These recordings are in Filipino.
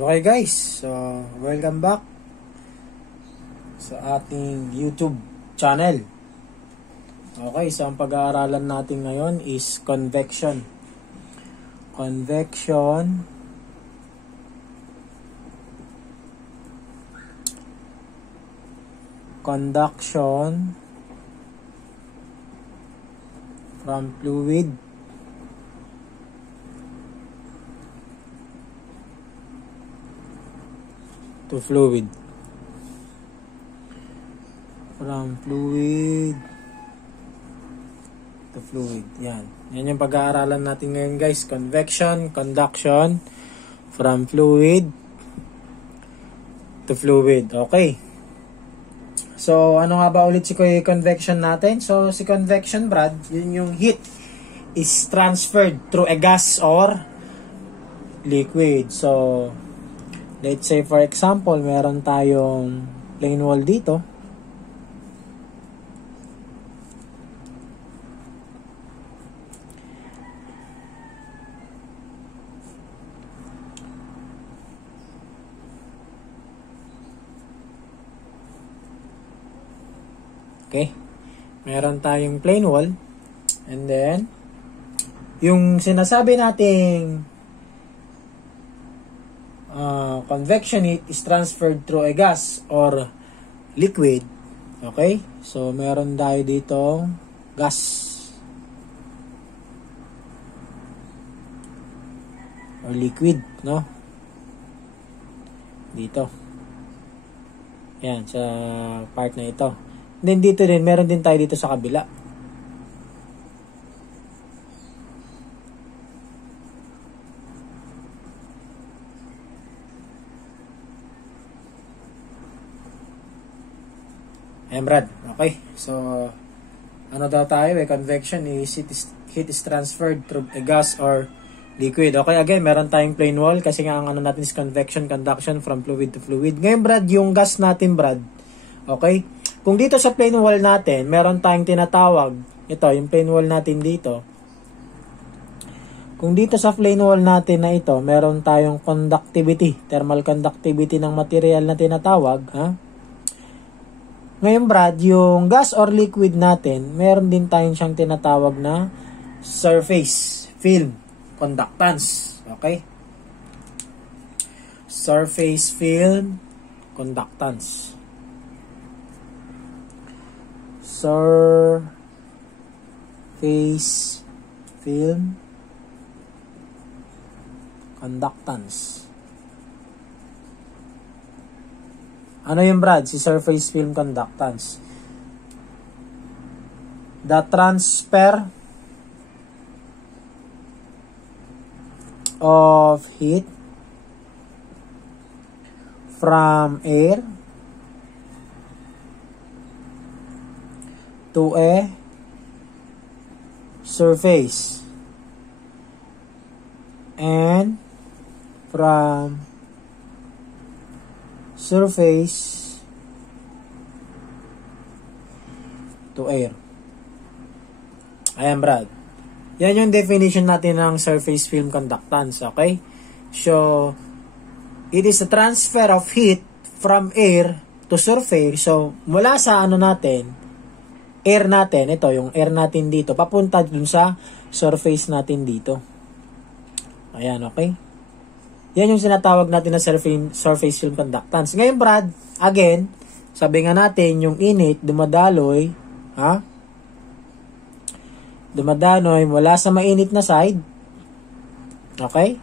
Okay guys, so welcome back sa ating YouTube channel. Okay, so ang pag-aaralan natin ngayon is convection. Convection, conduction from fluid to fluid. From fluid to fluid. Yan yung pag-aaralan natin ngayon guys. Convection, conduction from fluid to fluid. Okay. So, ano nga ba ulit si convection natin? So, si convection, Brad, yun yung heat is transferred through a gas or liquid. So, let's say for example, meron tayong plane wall dito. Okay. Meron tayong plane wall. And then, yung sinasabi nating convection heat is transferred through a gas or liquid. Okay? So, meron tayo dito gas. Or liquid, no? Dito. Yan, sa part na ito. Then, dito din, meron din tayo dito sa kabila. Ayan, Brad. Okay. So, ano daw tayo? Convection is heat is transferred through a gas or liquid. Okay, again, meron tayong plane wall kasi nga ang ano natin is convection, conduction from fluid to fluid. Ngayon, Brad, yung gas natin, Brad. Okay? Kung dito sa plane wall natin, meron tayong tinatawag. Ito, yung plane wall natin dito. Kung dito sa plane wall natin na ito, meron tayong conductivity, thermal conductivity ng material na tinatawag. Ha? Ngayon, Brad, yung gas or liquid natin, meron din tayong siyang tinatawag na surface film conductance. Okay? Surface film conductance. Surface film conductance. Ano yung, Brad? Si surface film conductance. The transfer of heat from air to a surface and from surface to air. Ayan, Brad. Yan yung definition natin ng surface film conductance. Okay? So, it is a transfer of heat from air to surface. So, mula sa ano natin, air natin, ito, yung air natin dito, papunta dun sa surface natin dito. Ayan, okay? Yan yung sinatawag natin na surface film conductance. Ngayon, Brad, again, sabi nga natin, yung init, dumadaloy, ha? Dumadaloy mula sa mainit na side. Okay?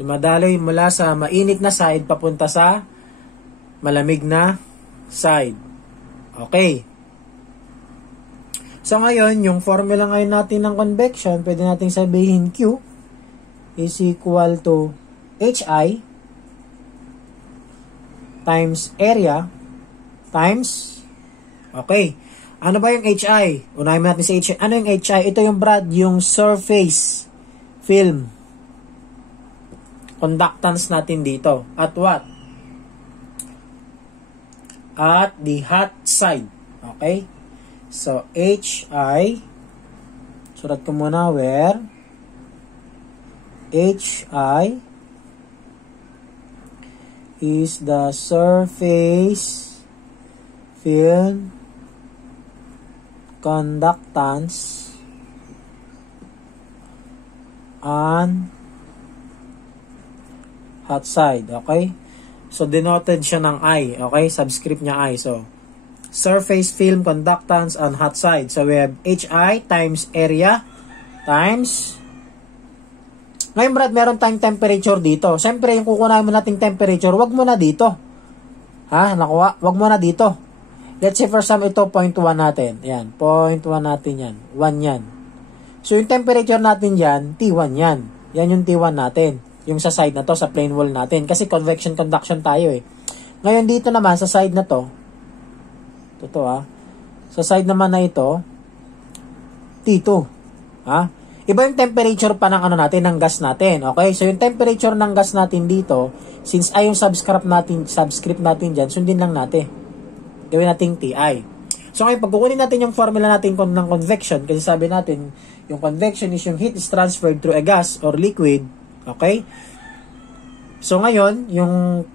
Dumadaloy mula sa mainit na side, papunta sa malamig na side. Okay. So, ngayon, yung formula ngayon natin ng convection, pwede natin sabihin Q is equal to HI times area times, okay. Ano ba yung HI? Unahin natin sa HI. Ano yung HI? Ito yung, Brad, yung surface film conductance natin dito. At what? At the hot side. Okay? So, HI, surat ko muna where HI is the surface film conductance on hot side. Okay? So, denoted siya ng I. Okay? Subscript niya I. So, surface film conductance on hot side. So, we have HI times area times. Ngayon, Brad, meron tayong temperature dito. Siyempre, yung kukunahin mo nating temperature, wag mo na dito. Ha? Nakuha? Wag mo na dito. Let's say, for example, ito, 0.1 natin. Yan. 0.1 natin yan. 1 yan. So, yung temperature natin yan, T1 yan. Yan yung T1 natin. Yung sa side na to, sa plane wall natin. Kasi convection conduction tayo eh. Ngayon, dito naman, sa side na to, sa side naman na ito, T2. Ha? Iba yung temperature pa ng ano natin, ng gas natin. Okay? So, yung temperature ng gas natin dito, since ay yung subscript natin dyan, sundin lang natin. Gawin natin TI. So, ngayon, pag kukunin natin yung formula natin ng convection, kasi sabi natin, yung convection is yung heat is transferred through a gas or liquid. Okay? So, ngayon, yung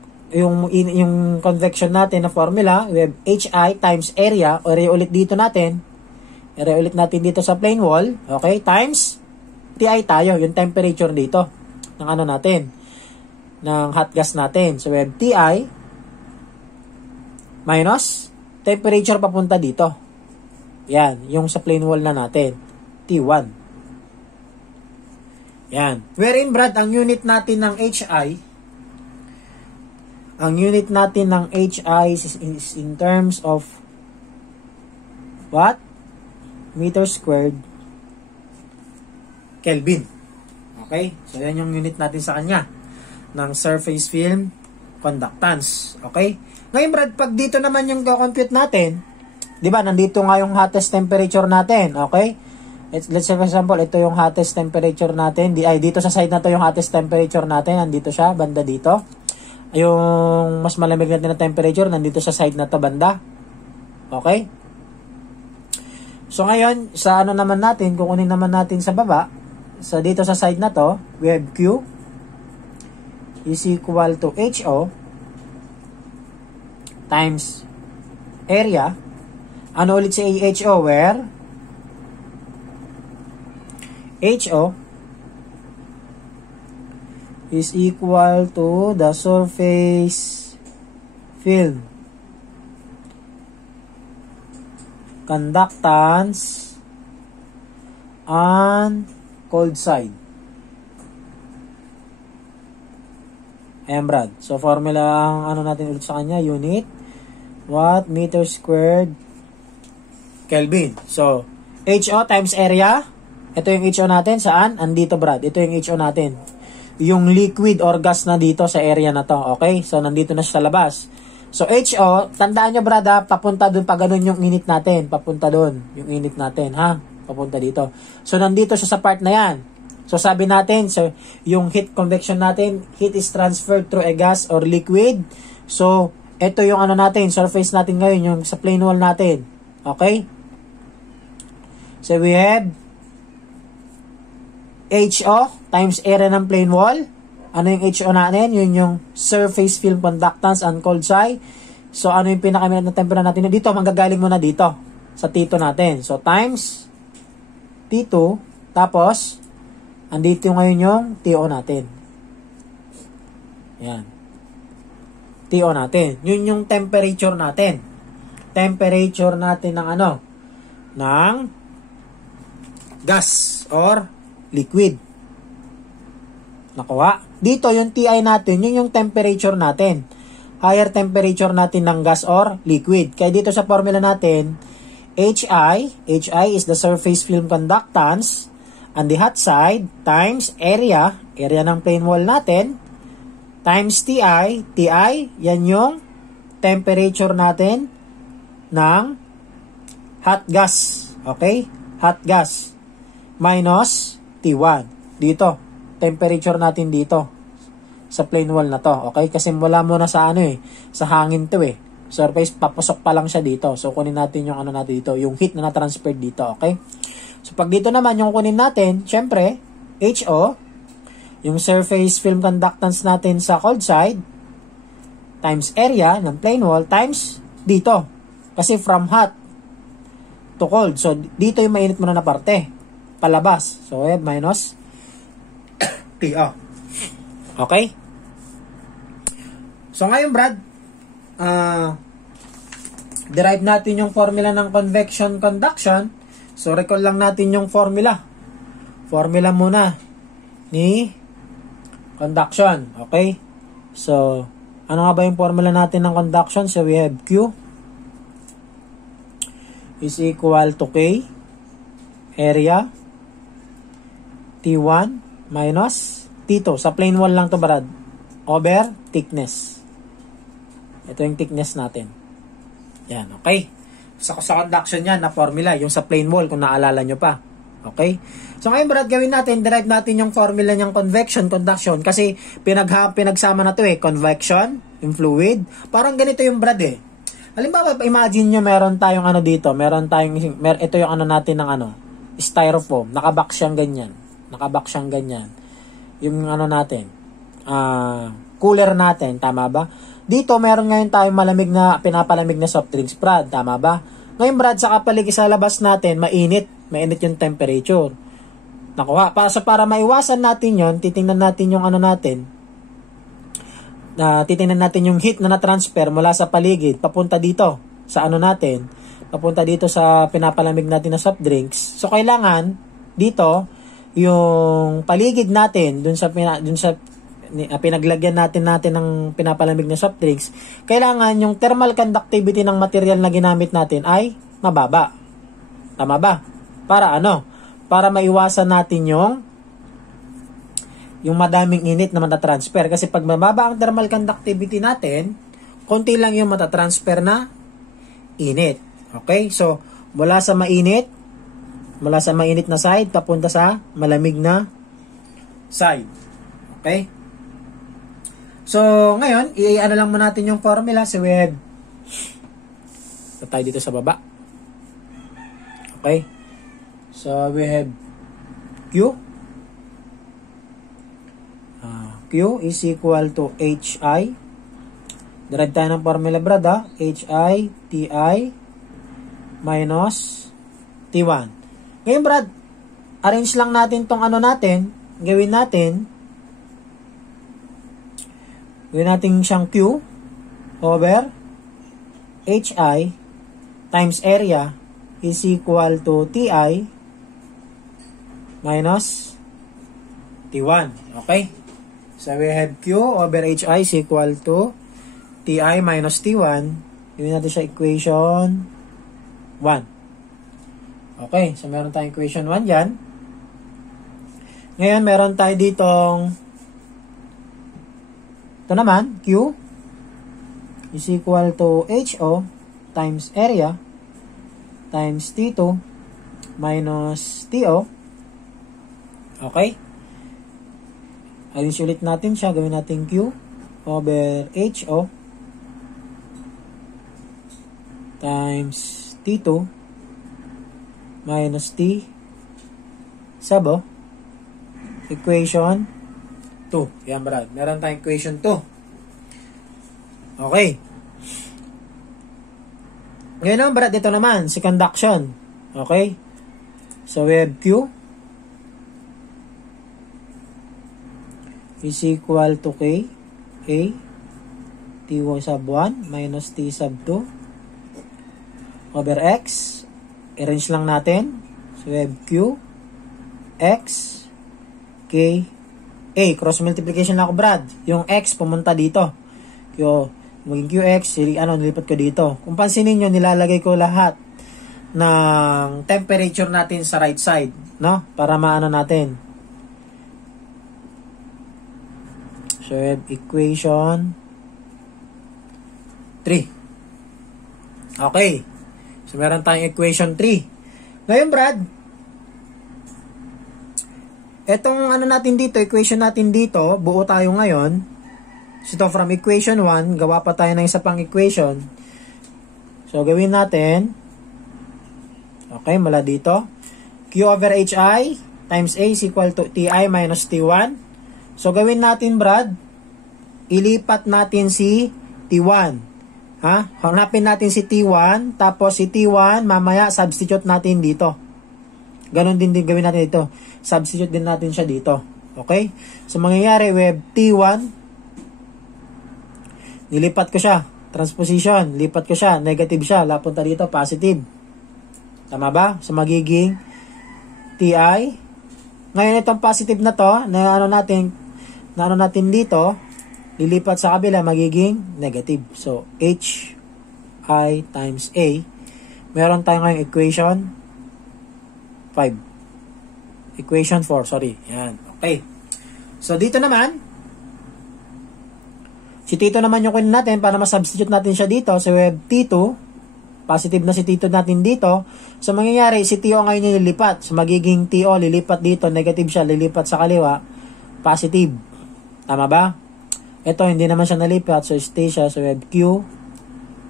convection natin na formula, we have HI times area, o area ulit dito natin, area ulit natin dito sa plane wall, okay, times TI tayo, yung temperature dito, ng ano natin, ng hot gas natin. So, we have TI minus temperature papunta dito. Yan, yung sa plane wall na natin, T1. Yan. Wherein, Brad, ang unit natin ng HI, is in terms of what? Meter squared Kelvin. Okay? So, yan yung unit natin sa kanya ng surface film conductance. Okay? Ngayon, Brad, pag dito naman yung compute natin, di ba, nandito nga yung hottest temperature natin. Okay? Let's say, for example, ito yung hottest temperature natin. Dito sa side na to yung hottest temperature natin. Nandito siya, banda dito. Yung mas malamig natin na temperature, nandito sa side na to, banda. Okay? So, ngayon, sa ano naman natin, kukunin naman natin sa baba, dito sa side na to, we have Q is equal to HO times area. Ano ulit si HO? Where HO is equal to the surface film conductance on cold side. Ayan, Brad. So, formula ang ano natin ulit sa kanya, unit, watt, meter squared, Kelvin. So, HO times area. Ito yung HO natin. Saan? Andito, Brad. Ito yung HO natin. Yung liquid or gas na dito sa area na to. Okay? So, nandito na siya sa labas. So, HO, tandaan nyo, Brad, ha? Papunta dun, pag ganun yung init natin. Papunta dun, yung init natin, ha? Papunta dito. So, nandito siya sa part na yan. So, sabi natin, so, yung heat convection natin, heat is transferred through a gas or liquid. So, ito yung ano natin, surface natin ngayon, yung sa plane wall natin. Okay? So, we have HO times area ng plane wall. Ano yung HO natin? Yun yung surface film conductance on cold side. So, ano yung pinakaminat na temperature natin? Dito, manggagaling muna dito sa T2 natin. So, times T2, tapos, andito ngayon yung TO natin. Yan. TO natin. Yun yung temperature natin. Temperature natin ng ano? Ng gas or liquid. Nakuha? Dito yung TI natin, yun yung temperature natin. Higher temperature natin ng gas or liquid. Kaya dito sa formula natin, HI is the surface film conductance on the hot side times area ng plane wall natin, times TI, yan yung temperature natin ng hot gas. Okay? Hot gas. Minus T1. Dito. Temperature natin dito. Sa plane wall na to. Okay? Kasi wala muna sa ano eh. Sa hangin to eh. Surface, papasok pa lang siya dito. So, kunin natin yung ano natin dito. Yung heat na na-transfer dito. Okay? So, pag dito naman yung kunin natin, syempre, HO, yung surface film conductance natin sa cold side, times area ng plane wall times dito. Kasi from hot to cold. So, dito yung mainit muna na parte. Palabas. So, we have minus TO. Okay? So, ngayon, Brad, derive natin yung formula ng convection conduction. So, recall lang natin yung formula. Formula muna ni conduction. Okay? So, ano nga ba yung formula natin ng conduction? So, we have Q is equal to K area T1 minus T2. Sa plane wall lang to, Brad. Over thickness. Ito yung thickness natin. Yan, okay? Sa conduction yan na formula, yung sa plane wall, kung naalala nyo pa. Okay? So ngayon, Brad, gawin natin, derive natin yung formula ng convection, conduction, kasi pinagsama na to convection, yung fluid. Parang ganito yung, Brad Halimbawa, imagine nyo, meron tayong dito, ito yung natin ng styrofoam, nakabox siyang ganyan. Yung natin, cooler natin, tama ba? Dito, meron ngayon tayong pinapalamig na soft drinks, Brad, tama ba? Ngayon, Brad, sa paligid sa labas natin, mainit yung temperature. Nakuha. Para maiwasan natin yon, titingnan natin yung titingnan natin yung heat na na-transfer mula sa paligid papunta dito sa papunta dito sa pinapalamig natin na soft drinks. So kailangan dito yung paligid natin dun sa pinaglagyan natin ng pinapalamig na soft drinks, kailangan yung thermal conductivity ng material na ginamit natin ay mababa. Tama ba? Para Para maiwasan natin yung madaming init na matatransfer. Kasi pag mababa ang thermal conductivity natin, konti lang yung matatransfer na init. Okay? So, mula sa mainit na side, papunta sa malamig na side. Okay? So, ngayon, lang muna natin yung formula. So, we have tayo dito sa baba. Okay? So, we have Q. Q is equal to HI. Derive tayo ng formula, Brad, HI, TI, minus T1. Ngayon, Brad, arrange lang natin tong gawin natin siyang Q over HI times area is equal to TI minus T1. Okay? So, we have Q over HI is equal to TI minus T1. Gawin natin siya equation 1. Okay. So, meron tayong equation 1 dyan. Ngayon, meron tayo ditong ito naman, Q is equal to HO times area times T2 minus TO. Okay? Arrange ulit natin siya. Gawin natin Q over HO times T2 minus T sub equation 2. Yan, Brad. Meron tayong equation 2. Okay. Ngayon naman, Brad, ito naman, si conduction. Okay? So, we have Q is equal to K, A, T1 sub 1 minus T sub 2 over X. Arrange lang natin. So, we have Q, X, K, A. Cross multiplication lang ako, Brad. Yung X pumunta dito. Maging QX, nilipat ko dito. Kung pansinin nyo, nilalagay ko lahat ng temperature natin sa right side, no? Para maano natin. So, we have equation 3. Okay. So, meron tayong equation 3. Ngayon, Brad, etong natin dito, equation natin dito, buo tayo ngayon. So, ito from equation 1, gawa pa tayo ng isa pang equation. So, gawin natin, okay, mula dito, Q over HI times A is equal to TI minus T1. So, gawin natin, Brad, ilipat natin si T1. Ha? Hanapin natin si T1, tapos si T1, mamaya substitute natin dito. Ganon din gawin natin dito. Substitute din natin siya dito. Okay? So, mangyayari, we have T1, nilipat ko siya. Transposition, lipat ko siya. Negative siya. Lapunta dito, positive. Tama ba? So, magiging TI. Ngayon, itong positive na to, na ano natin dito, lilipat sa kabila, magiging negative. So, HI times A. Meron tayo ngayong equation 5. Equation 4, sorry. Yan. Okay. So, dito naman, si Tito naman yung kunin natin para ma-substitute natin siya dito. So, we have T2. Positive na si Tito natin dito. So, mangyayari, si TO ngayon yung lilipat. So, magiging TO, lilipat dito. Negative siya, lilipat sa kaliwa. Positive. Tama ba? Ito, hindi naman siya nalipat. So, stay siya. So, we have Q,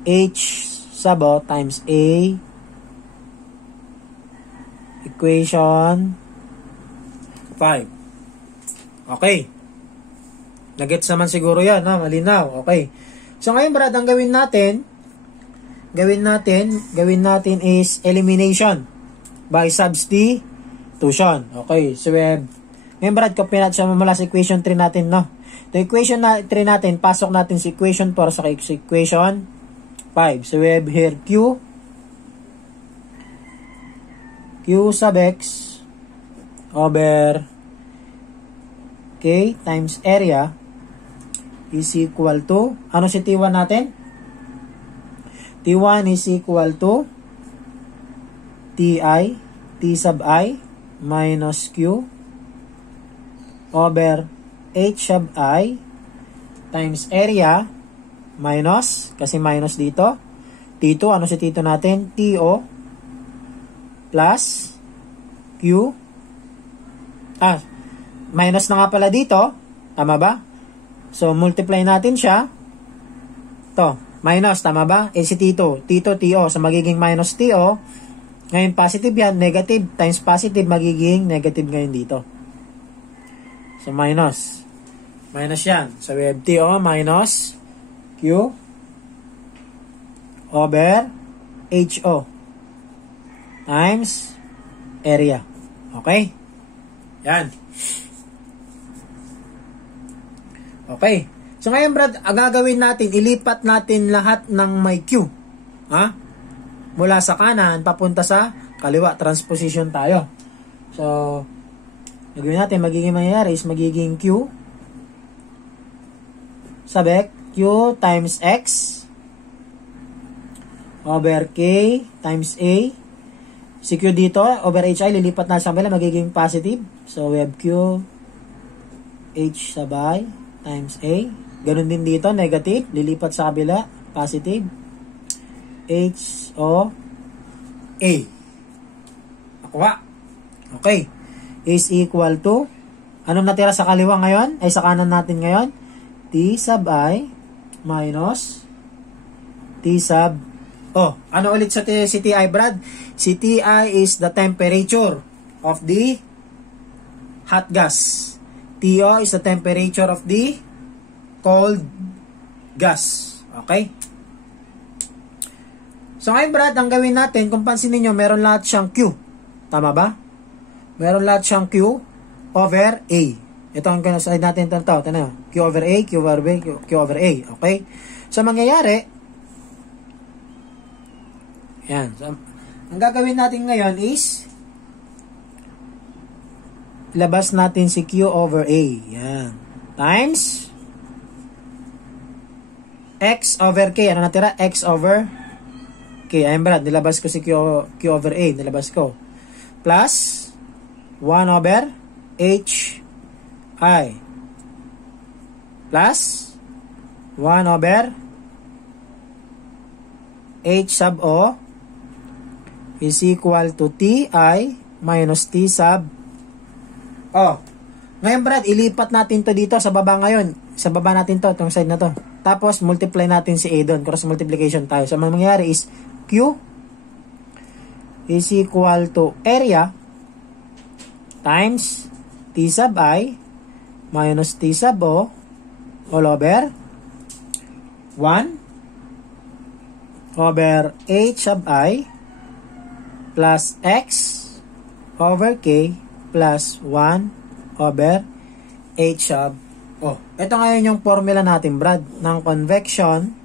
H sub O times A. Equation 5. Okay. Nagets naman siguro yan, no? Malinaw. Okay. So, ngayon, Brad, ang gawin natin is elimination by substitution. Okay. So, we have, ngayon, Brad, copy natin siya mula sa equation 3 natin, no? The equation 3 natin, pasok natin sa equation 4 sa equation 5. So, we have here Q sub X over K times area is equal to, ano si T1 natin? T1 is equal to TI, T sub I minus Q over H sub I times area minus, kasi minus dito, T2, ano si T2 natin? TO plus Q, minus na nga pala dito, tama ba? So, multiply natin siya. To, minus, tama ba? Si T2, TO. So, magiging minus TO. Ngayon, positive yan. Negative times positive, magiging negative ngayon dito. So, minus. Minus yan. So, we have TO minus Q over HO times area. Okay? Yan. Okay. So ngayon, Brad, ang gagawin natin, ilipat natin lahat ng may Q. Ha? Mula sa kanan, papunta sa kaliwa. Transposition tayo. So, gagawin natin, magiging mangyayari is magiging Q sub Q times X over K times A. Si Q dito, over HI, lilipat na sa kabila, magiging positive. So, we have Q H sub I times A. Ganun din dito, negative. Lilipat sa kabila, positive. H O A. Nakuha. Okay. Is equal to, anong natira sa kaliwa ngayon? Ay, sa kanan natin ngayon? T sub I minus T sub O. Ano ulit sa si TI, Brad? Si TI is the temperature of the hot gas. TO is the temperature of the cold gas. Okay? So ngayon, Brad, ang gawin natin, kung pansin niyo, meron lahat siyang Q. Tama ba? Meron lahat siyang Q over A. Ito ang side natin ito. Q over A, Q over B, Q over A. Okay? So, mangyayari, yan. So, ang gagawin natin ngayon is, labas natin si Q over A. Yan. Times X over K. Ano natira? X over K. Ayan, Brad. Nilabas ko si Q over A. Nilabas ko. Plus 1 over H I. Plus 1 over H sub O is equal to TI minus T sub O. Ngayon, Brad, ilipat natin to dito sa baba ngayon. Sa baba natin to, itong side na to. Tapos, multiply natin si A doon. Cross multiplication tayo. So, ang mangyayari is Q is equal to area times T sub I minus T sub O all over 1 over h sub I plus x over k plus 1 over h sub O. Ito ngayon yung formula natin, Brad, ng convection.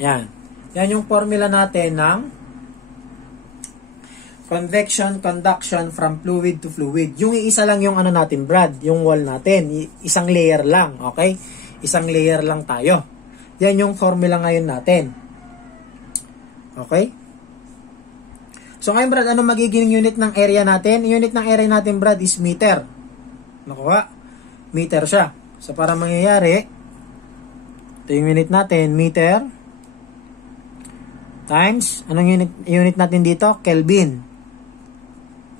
Yan. Yan yung formula natin ng convection, conduction from fluid to fluid. Yung isa lang yung ano natin, Brad, yung wall natin. Isang layer lang, okay? Isang layer lang tayo. Yan yung formula ngayon natin. Okay? So ngayon, Brad, ano magiging unit ng area natin? Unit ng area natin, Brad, is meter. Nakuha? Meter siya. So para mangyayari, ito yung unit natin, meter times, anong unit natin dito? Kelvin.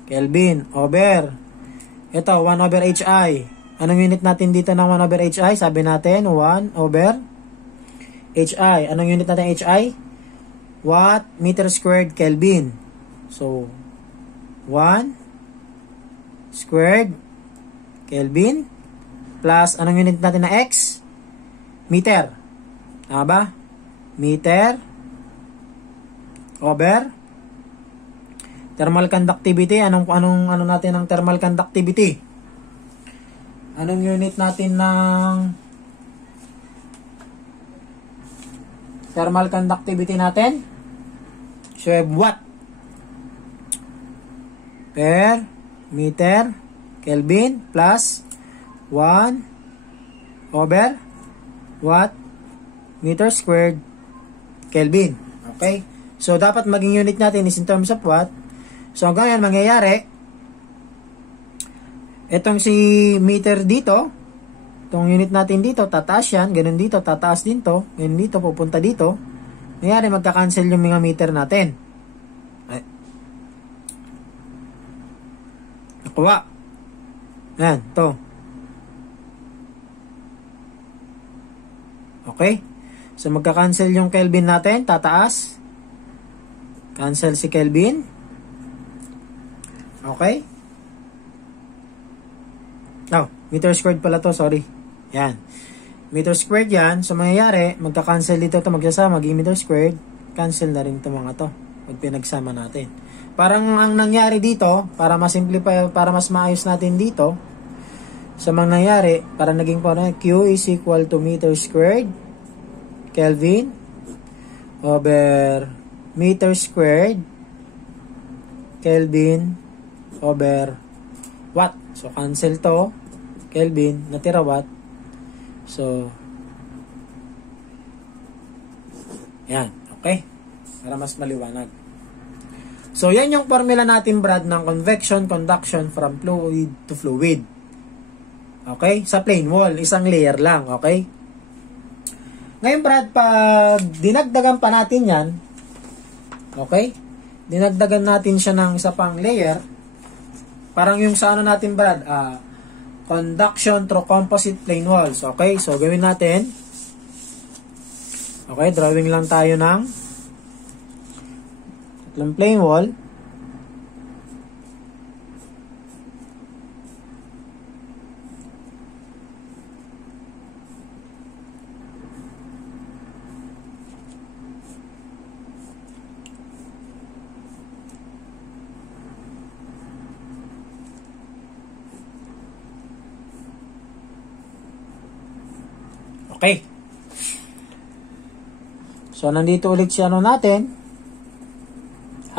Kelvin over, ito, 1 over HI. Anong unit natin dito ng 1 over HI? Sabi natin, 1 over HI. Anong unit natin HI? Watt meter squared Kelvin. So, 1 squared Kelvin plus, anong unit natin na X? Meter. Tama ba? Meter over thermal conductivity. Ano natin ng thermal conductivity? Anong unit natin ng thermal conductivity natin? So, watt per meter Kelvin plus 1 over watt meter squared Kelvin. Okay? So, dapat maging unit natin is in terms of watt. So, ganyan mangyayari, itong si meter dito, itong unit natin dito, tataas yan, ganun dito, tataas din to, ganun dito, pupunta dito, nangyari, magka-cancel yung mga meter natin. Ay. Nakuha. Ayan, to. Okay? So, magka-cancel yung Kelvin natin, tataas. Cancel si Kelvin. Okay? Oh, meter squared pala to, sorry. Yan. Meter squared yan. So, mangyayari, magka-cancel dito ito, magsasama, maging meter squared. Cancel na rin ito mga to. Pag pinagsama natin. Parang ang nangyari dito, para ma-simplify, para mas maayos natin dito, sa mga nangyari, para naging parang Q is equal to meter squared Kelvin over meter squared Kelvin over watt. So, cancel to. Kelvin, natira watt. So, yan. Okay? Para mas maliwanag. So, yan yung formula natin, Brad, ng convection, conduction from fluid to fluid. Okay? Sa plain wall. Isang layer lang. Okay? Ngayon, Brad, pag dinagdagan pa natin yan, okay? Dinagdagan natin siya ng isa pang layer. Parang yung sa ano natin, Brad, conduction through composite plane walls. Okay? So, gawin natin. Okay, drawing lang tayo ng tatlong plane wall. Okay. So, nandito ulit si ano natin.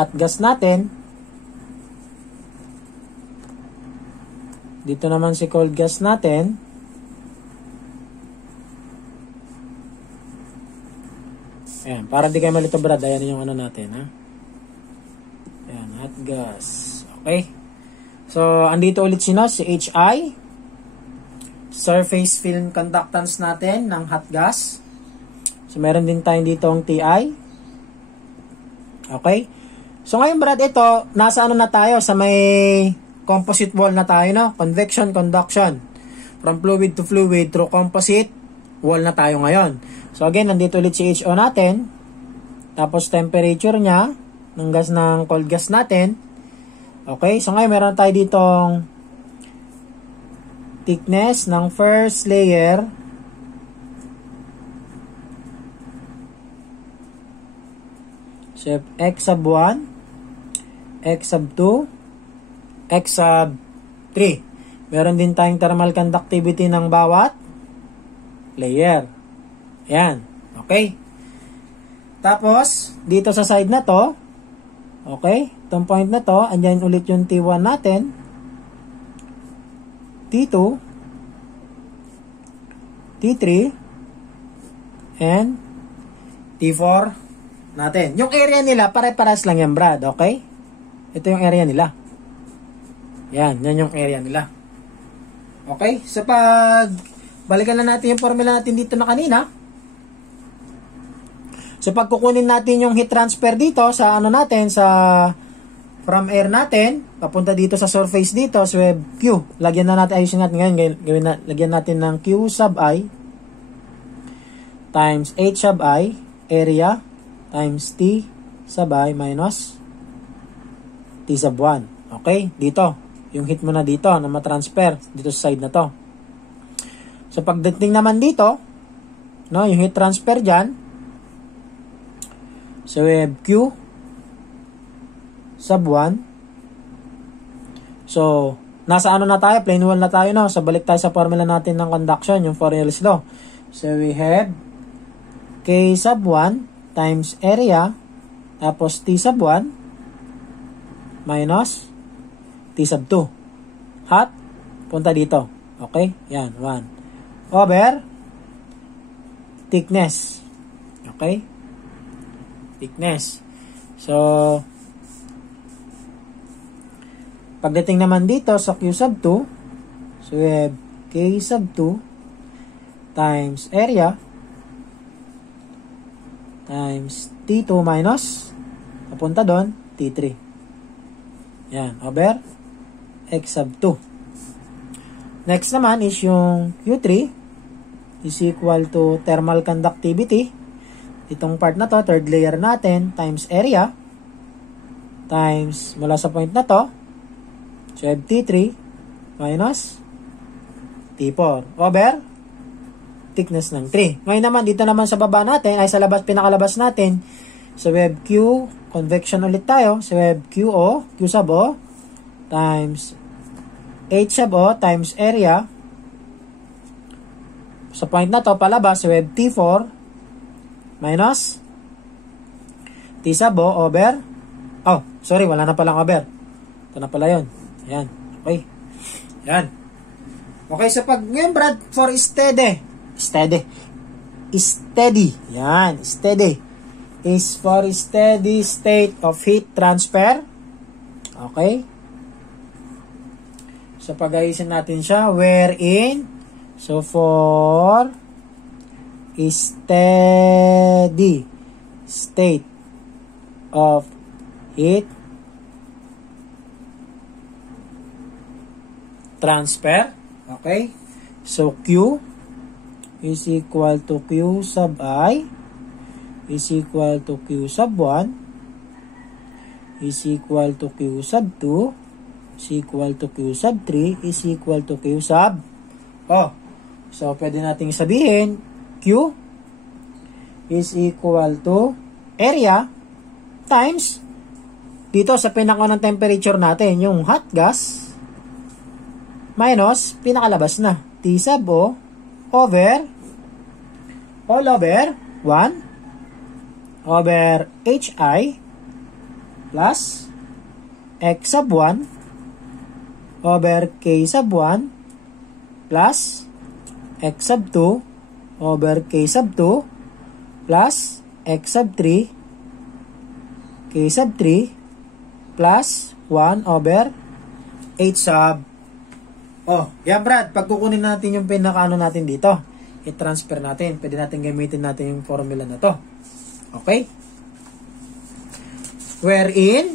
Hot gas natin. Dito naman si cold gas natin. Ayan. Para di kayo malito, Brad. Ayan yung ano natin, ha? Ayan. Hot gas. Okay. So, andito ulit si HI. Surface film conductance natin ng hot gas. So, meron din tayo dito ang TI. Okay? So, ngayon, Brad, ito, nasa ano na tayo? Sa may composite wall na tayo, no? Convection, conduction. From fluid to fluid through composite wall na tayo ngayon. So, again, nandito ulit si HO natin. Tapos, temperature niya ng gas ng cold gas natin. Okay? So, ngayon, meron tayo ditong thickness ng first layer So, X sub 1, X sub 2, X sub 3. Meron din tayong thermal conductivity ng bawat layer. Ayan. Okay. Tapos, dito sa side na to, okay, itong point na to, andyan ulit yung T1 natin, T2, T3, and T4 natin. Yung area nila, pare-paras lang yan, Brad. Okay? Ito yung area nila. Yan yung area nila. Okay? So, balikan na natin yung formula natin dito na kanina. So, pag kukunin natin yung heat transfer dito sa ano natin, sa from air natin, papunta dito sa surface dito, so we have Q. Lagyan na natin, ayusin natin ngayon, lagyan natin ng Q sub I times H sub I, area, times T sub I minus T sub 1. Okay? Dito. Yung heat mo na dito, na matransfer dito sa side na to. So, pagdating naman dito, no, yung heat transfer dyan, so we have Q sub 1. So, nasa ano na tayo? Plane wall na tayo, no? So, balik tayo sa formula natin ng conduction, yung Fourier's law. So, we have K sub 1 times area, tapos T sub 1 minus T sub 2. Hot, punta dito. Okay? Yan, 1. Over thickness. Okay? Thickness. So, pagdating naman dito sa Q sub 2, so we have K sub 2 times area times T2 minus, papunta doon, T3. Yan, over X sub 2. Next naman is yung Q3 is equal to thermal conductivity. Itong part na to, third layer natin, times area, times, mula sa point na to, so have T3 minus T4 over thickness ng 3. Ngayon naman, dito naman sa baba natin, ay sa labas, pinakalabas natin, so we have Q, convection ulit tayo, so we have QO, Q sub O, times H sub O, times area, sa point na to, palabas, so we have T4, minus T sub O over, oh, sorry, wala na palang over. Ito na pala yun. Ayan. Okay. Ayan. Okay, so pag ngayon, Brad, for steady. Yan, steady. Is for steady state of heat transfer. Okay. So, pag-ayusin natin siya, wherein, so for steady state of heat transfer. Okay? So, Q is equal to Q sub I is equal to Q sub 1 is equal to Q sub 2 is equal to Q sub 3 is equal to Q sub. Oh, so pwede nating sabihin Q is equal to area times dito sa pinaka ng temperature natin, yung hot gas, minus pinakalabas na T sub O over all over 1 over HI plus X sub 1 over K sub 1 plus X sub 2 over K sub 2 plus X sub 3 K sub 3 plus 1 over H sub. Oh, yan Brad, pagkukunin natin yung pinakaano natin dito, i-transfer natin, pwede natin gamitin natin yung formula na to. Okay? Wherein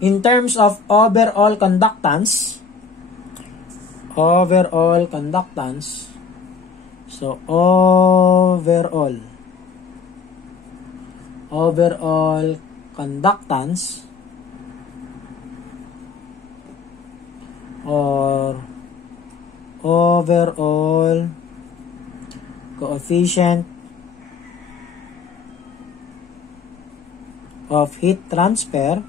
in terms of overall conductance, so overall conductance or overall coefficient of heat transfer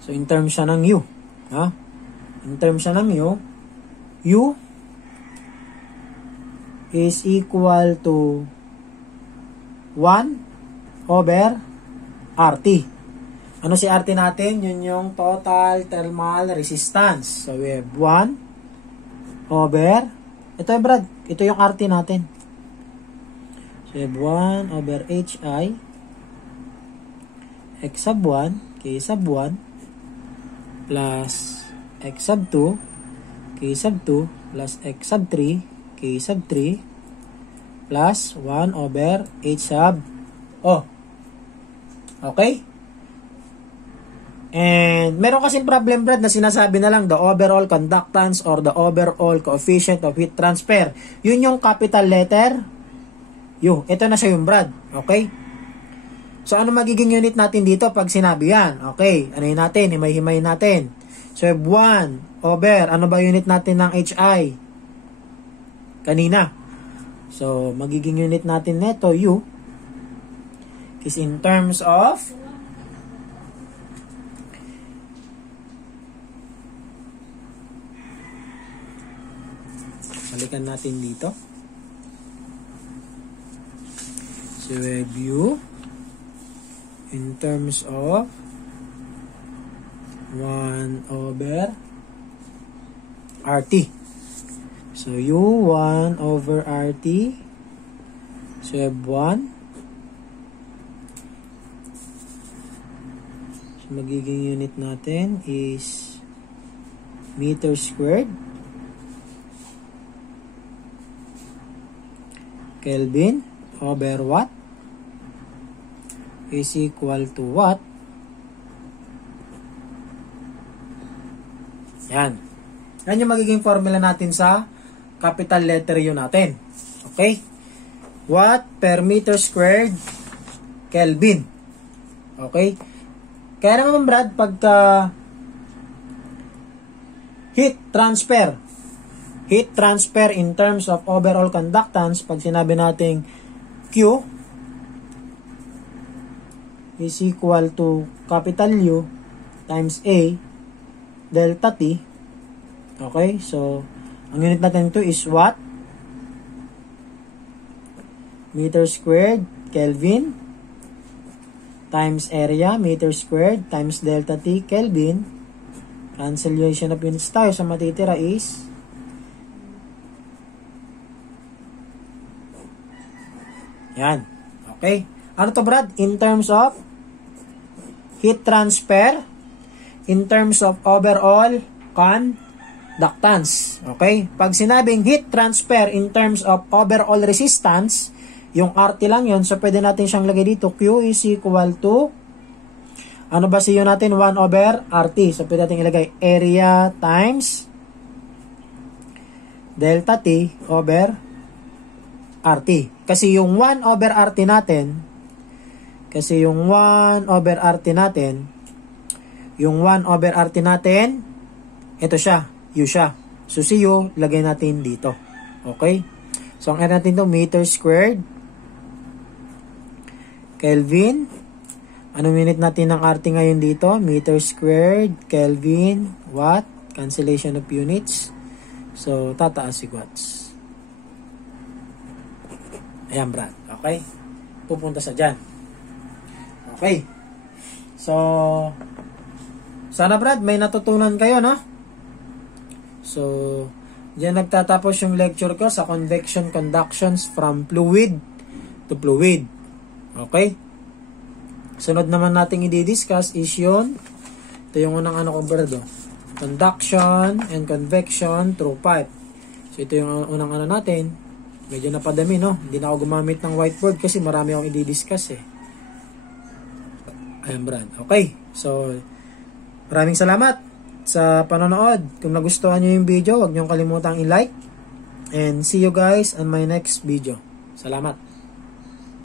so in terms siya ng U. In terms siya ng U is equal to 1 over RT. Ano si RT natin? Yun yung total thermal resistance. So we have 1 over, ito Brad, ito yung RT natin. So we have 1 over HI X sub 1 K sub 1 plus X sub 2 K sub 2 plus X sub 3 K sub 3 plus 1 over H sub O. Okay? And meron kasing problem, Brad, na sinasabi na lang the overall conductance or the overall coefficient of heat transfer. Yun yung capital letter U. Ito na siya yung, Brad. Okay? So, ano magiging unit natin dito pag sinabi yan? Okay. Ano yun natin? Himay-himay natin. So, 1 over, ano ba unit natin ng HI? Kanina. So, magiging unit natin neto, U, is in terms of balikan natin dito. So, we have U in terms of 1 over RT. So, U 1 over RT. So, we have 1. So, magiging unit natin is meter squared. Kelvin over watt is equal to watt. Yan. Yan yung magiging formula natin sa capital letter U natin. Okay? Watt per meter squared Kelvin. Okay? Kaya naman, Brad, pagka heat transfer in terms of overall conductance, pag sinabi nating Q is equal to capital U times A delta T. Okay? So, ang unit natin ito is watt meter squared Kelvin times area meter squared times delta T Kelvin. Cancellation of units tayo. So, matitira is yan. Okay? Ano to, Brad? In terms of heat transfer, in terms of overall conductance. Okay? Pag sinabing heat transfer in terms of overall resistance, yung RT lang yun. So, pwede natin siyang lagay dito. Q is equal to, ano ba siyo natin? 1 over RT. So, pwede natin ilagay area times delta T over RT. Kasi yung 1 over RT natin, ito siya, U siya. So, si U, lagay natin dito. Okay? So, ang area natin ito, meter squared Kelvin. Anong unit natin ng RT ngayon dito? Meter squared Kelvin watt. Cancellation of units. So, tataas si watts. Ayan, Brad. Okay? Pupunta sa dyan. Okay. So, sana, Brad, may natutunan kayo, no? So, dyan nagtatapos yung lecture ko sa convection conductions from fluid to fluid. Okay? Sunod naman nating i-discuss is yun. Ito yung unang ano ko, Brad, oh. Conduction and convection through pipe. So, ito yung unang ano natin. Medyo napadami, no? Hindi na ako gumamit ng whiteboard kasi marami akong i-discuss, eh. Ayan, Brad. Okay. So, maraming salamat sa panonood. Kung nagustuhan nyo yung video, huwag nyo kalimutang i-like. And see you guys on my next video. Salamat.